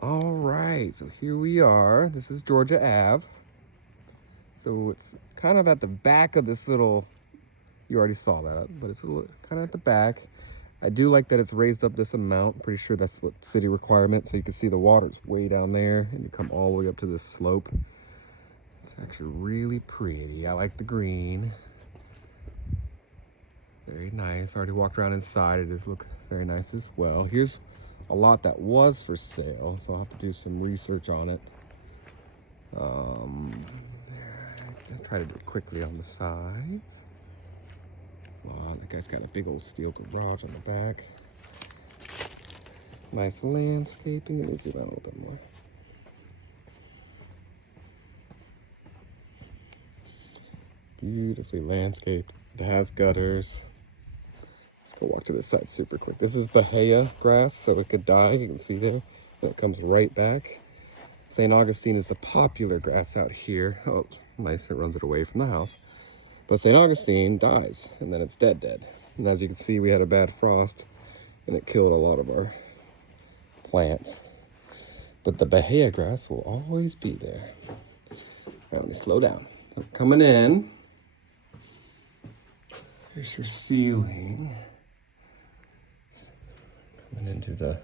All right, so here we are. This is Georgia Ave. So it's kind of at the back of this little, you already saw that, but it's kind of at the back. I do like that it's raised up this amount. I'm pretty sure that's what city requirement. So you can see the water's way down there and you come all the way up to this slope. It's actually really pretty. I like the green. Very nice. I already walked around inside. It does look very nice as well. Here's a lot that was for sale, so I'll have to do some research on it. I'll try to do it quickly on the sides. Wow, that guy's got a big old steel garage on the back. Nice landscaping. Let me zoom out a little bit more. Beautifully landscaped. It has gutters. Let's go walk to this side super quick. This is Bahia grass, so it could die. You can see there. And it comes right back. St. Augustine is the popular grass out here. Oh, nice. It runs it away from the house. But St. Augustine dies, and then it's dead. And as you can see, we had a bad frost, and it killed a lot of our plants. But the Bahia grass will always be there. All right, let me slow down. So coming in, here's your ceiling. Coming into the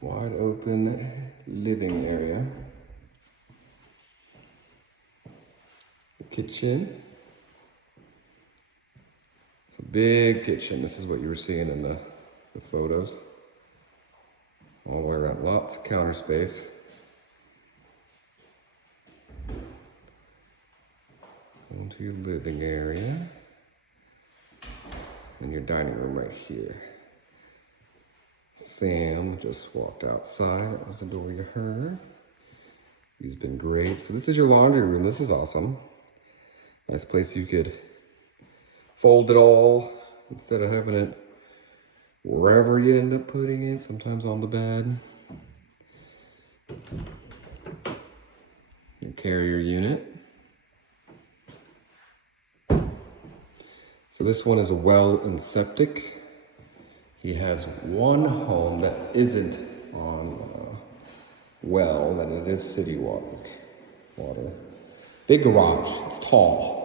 wide open living area. The kitchen. It's a big kitchen. This is what you were seeing in the photos. All the way around, lots of counter space. Into your living area. And your dining room right here. Sam just walked outside. That was the door you heard. He's been great. So this is your laundry room. This is awesome. Nice place you could fold it all instead of having it wherever you end up putting it, sometimes on the bed. Your carrier unit. So this one is a well and septic. He has one home that isn't on well, that it is city water. Big garage, it's tall.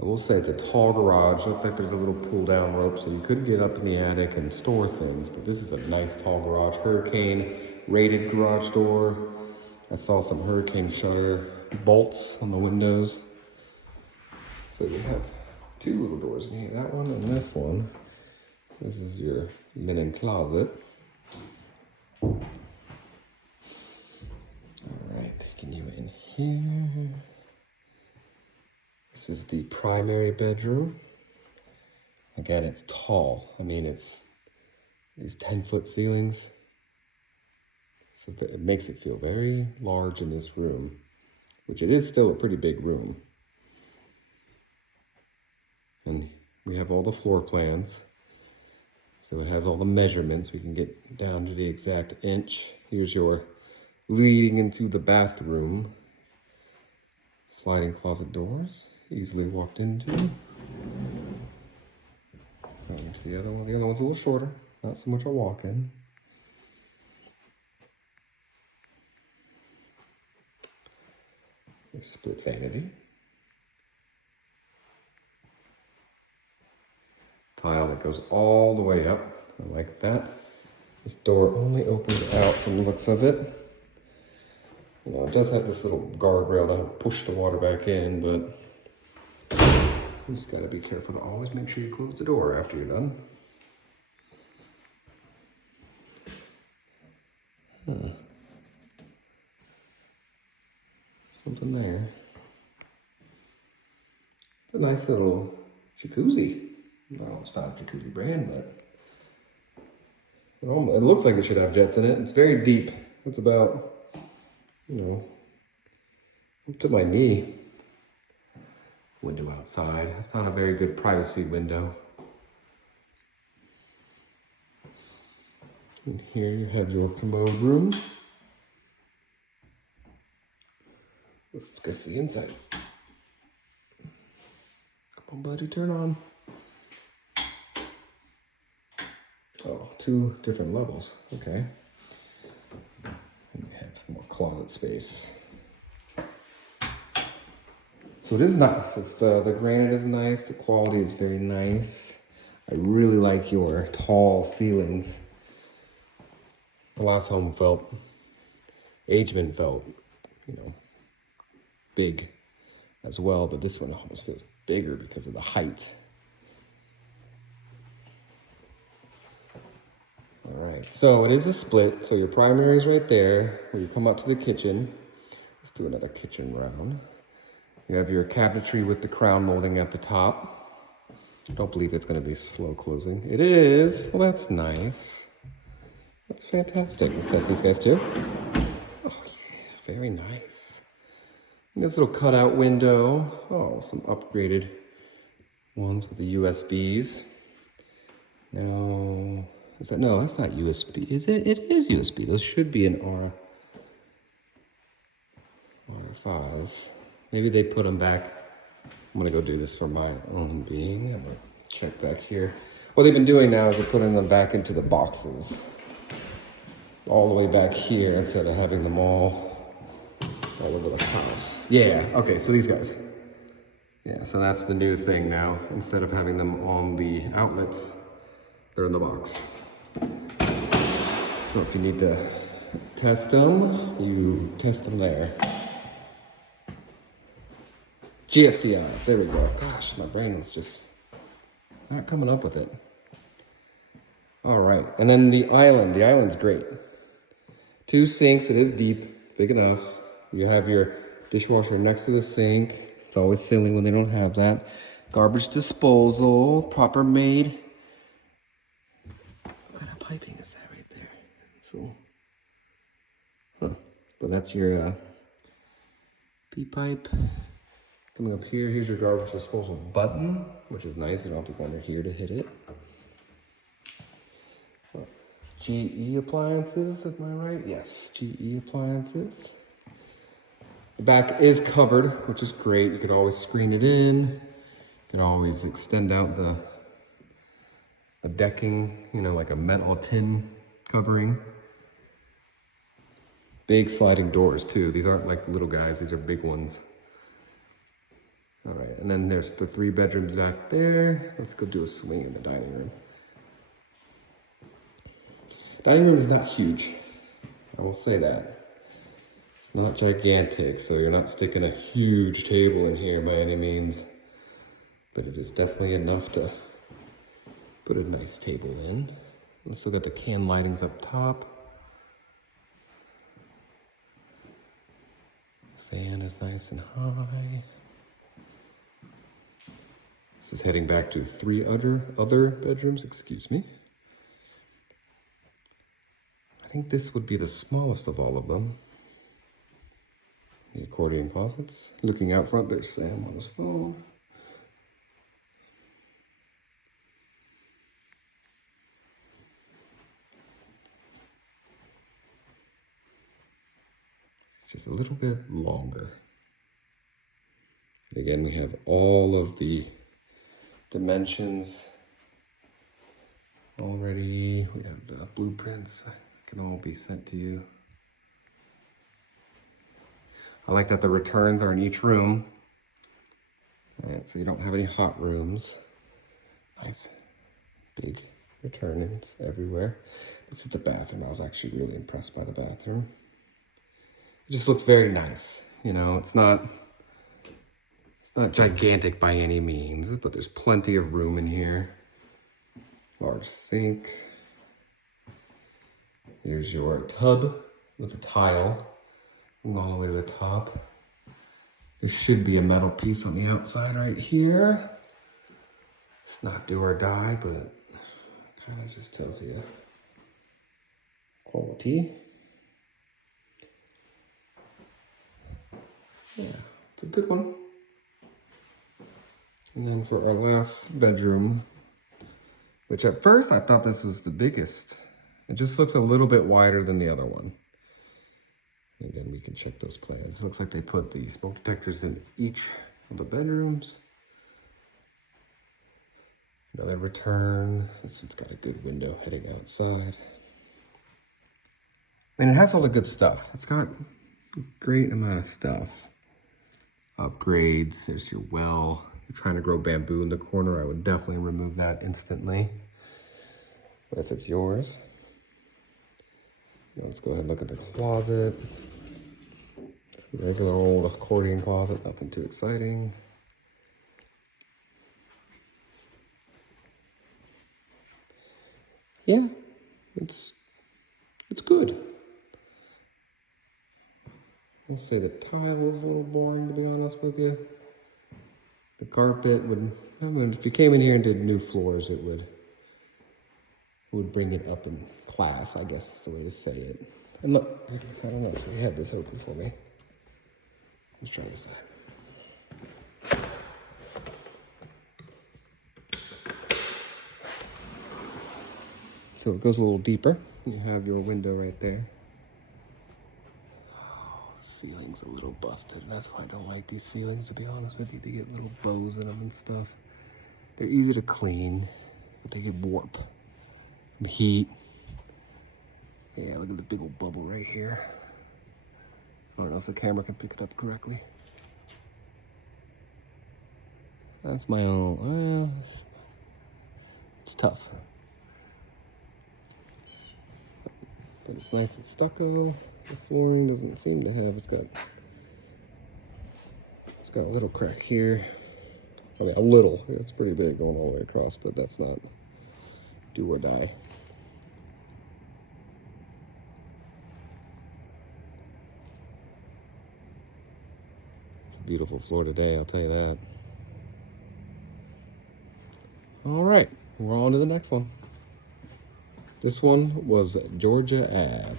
I will say it's a tall garage. Looks like there's a little pull down rope so you could get up in the attic and store things, but this is a nice tall garage. Hurricane rated garage door. I saw some hurricane shutter bolts on the windows. So you have two little doors in here, that one and this one. This is your linen closet. All right, taking you in here. This is the primary bedroom. Again, it's tall. I mean, it's these 10-foot ceilings. So it makes it feel very large in this room, which it is still a pretty big room. And we have all the floor plans. So it has all the measurements. We can get down to the exact inch. Here's your leading into the bathroom. Sliding closet doors, easily walked into. Going to the other one. The other one's a little shorter, not so much a walk-in. A split vanity. Tile that goes all the way up. I like that. This door only opens out from the looks of it. You know, it does have this little guardrail to push the water back in, but you just gotta be careful to always make sure you close the door after you're done. Something there. It's a nice little jacuzzi. No, it's not a jacuzzi brand, but it looks like it should have jets in it. It's very deep. It's about, up to my knee. Window outside. It's not a very good privacy window. And here you have your commode room. Let's go see inside. Come on, buddy, turn on. Oh, 2 different levels. Okay. And we have more closet space. So it is nice. It's, the granite is nice. The quality is very nice. I really like your tall ceilings. The last home felt, Ageman felt, you know, big as well, but this one almost feels bigger because of the height. All right, so it is a split. So your primary is right there, where you come up to the kitchen. Let's do another kitchen round. You have your cabinetry with the crown molding at the top. I don't believe it's gonna be slow closing. It is, well, that's nice. That's fantastic. Let's test these guys too. Oh yeah, very nice. And this little cutout window. Oh, some upgraded ones with the USBs. Now, is that, no, that's not USB. Is it? It is USB. Those should be an R5s. Maybe they put them back. I'm gonna go do this for my own being. I'm gonna check back here. What they've been doing now is they're putting them back into the boxes. All the way back here instead of having them all over the house. Yeah, okay, so these guys. Yeah, so that's the new thing now. Instead of having them on the outlets, they're in the box. So if you need to test them, you test them there. GFCIs, there we go. Gosh, my brain was just not coming up with it. All right, and then the island's great. 2 sinks, it is deep, big enough. You have your dishwasher next to the sink. It's always silly when they don't have that. Garbage disposal, proper made. What kind of piping is that right there? So, huh. But that's your pee pipe. Coming up here, here's your garbage disposal button, which is nice. You don't have to go under here to hit it. GE appliances, am I right? Yes, GE appliances. The back is covered, which is great. You could always screen it in. You could always extend out the decking, you know, like a metal tin covering. Big sliding doors too. These aren't like little guys, these are big ones. All right, and then there's the 3 bedrooms back there. Let's go do a swing in the dining room. Dining room is not huge, I will say that. It's not gigantic, so you're not sticking a huge table in here by any means, but it is definitely enough to put a nice table in. We still got the can lightings up top. Fan is nice and high. This is heading back to 3 other bedrooms, excuse me. I think this would be the smallest of all of them. The accordion closets. Looking out front, there's Sam on his phone. It's just a little bit longer. And again, we have all of the dimensions already. We have the blueprints. Can all be sent to you. I like that the returns are in each room. All right, so you don't have any hot rooms. Nice big returns everywhere. This is the bathroom. I was actually really impressed by the bathroom. It just looks very nice. You know, it's not gigantic by any means, but there's plenty of room in here. Large sink. Here's your tub with a tile going all the way to the top. There should be a metal piece on the outside right here. It's not do or die, but it kind of just tells you quality. Yeah, it's a good one. And then for our last bedroom, which at first I thought this was the biggest. It just looks a little bit wider than the other one. And again, we can check those plans. It looks like they put the smoke detectors in each of the bedrooms. Another return. This one's got a good window heading outside. And it has all the good stuff. It's got a great amount of stuff. Upgrades, there's your well. You're trying to grow bamboo in the corner, I would definitely remove that instantly. But if it's yours, let's go ahead and look at the closet. Regular old accordion closet, nothing too exciting. Yeah, it's good. I'll say the tile is a little boring, to be honest with you. The carpet would, I mean, if you came in here and did new floors, it would bring it up in class, I guess is the way to say it. And look, I don't know if you had this open for me. Let's try this side. So it goes a little deeper. You have your window right there. Ceiling's a little busted. That's why I don't like these ceilings, to be honest with you. They get little bows in them and stuff. They're easy to clean, but they could warp from heat. Yeah, look at the big old bubble right here. I don't know if the camera can pick it up correctly. That's my own. It's tough. But it's nice and stucco. The flooring doesn't seem to have, it's got a little crack here. I mean, a little, it's pretty big going all the way across, but that's not do or die. It's a beautiful floor today, I'll tell you that. All right, we're on to the next one. This one was Georgia Ave.